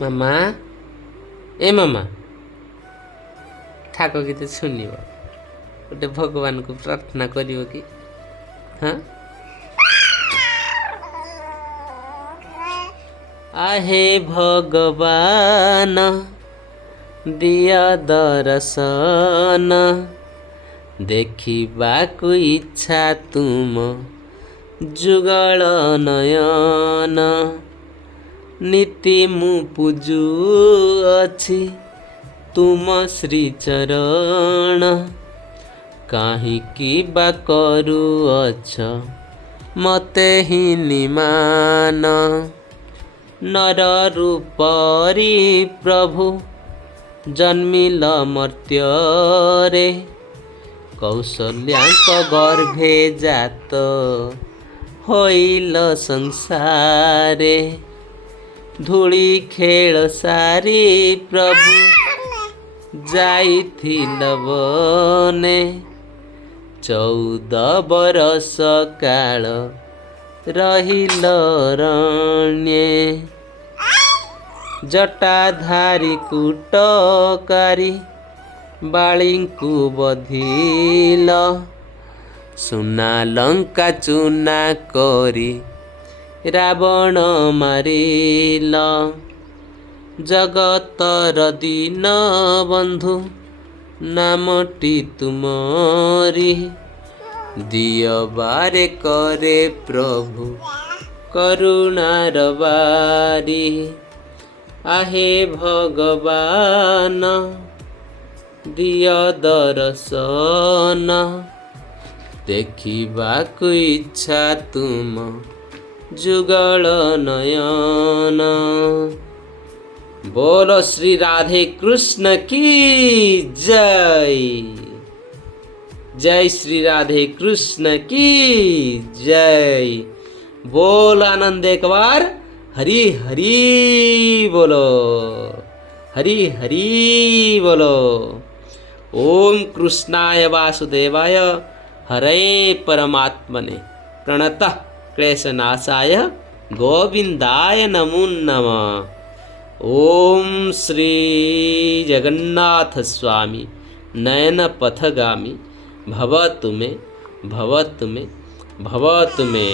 ମାମା ଏ ମାମା ଠାକ ଗୀତ ଶୁଣିବ ଗୋଟେ ଭଗବାନଙ୍କୁ ପ୍ରାର୍ଥନା କରିବ କି? ହଁ आहे भगवान दिया दर्शन देखिबाकु इच्छा तुम जुगल नयन नीति मु पूजु अछि तुम श्रीचरण काहीकि बा करुअछ मते ही निमान नर रूपरी प्रभु जन्मिल मर्त्ୟରେ कौशल्याଙ୍କ गर्भे जात होइल संसारे धूଳି खेल सारी प्रभु जाइथिल बने 14 बरस काल रहिल रण्ये जटाधारी कूटकारी बाळींकु बधिल सुना लंका चूना करी रावण मारिल जगतर दीन बंधु नामटी तुमरी दिय बारे करे प्रभु करुणार बारी आहे भगवान दिय दर्शन देखिबाकु इच्छा तुम जुगल नयन। बोलो श्री राधे कृष्ण की जय। जय श्री राधे कृष्ण की जय। बोल आनंद एक बार हरि हरि बोलो, हरि हरि बोलो। ओम कृष्णाय वासुदेवाय हरे परमात्मने प्रणतः क्लेशनाशाय गोविंदाय नमो नमः। ओम श्री जगन्नाथ स्वामी नयन पथगामी भवतु मे भवतु मे भवतु मे।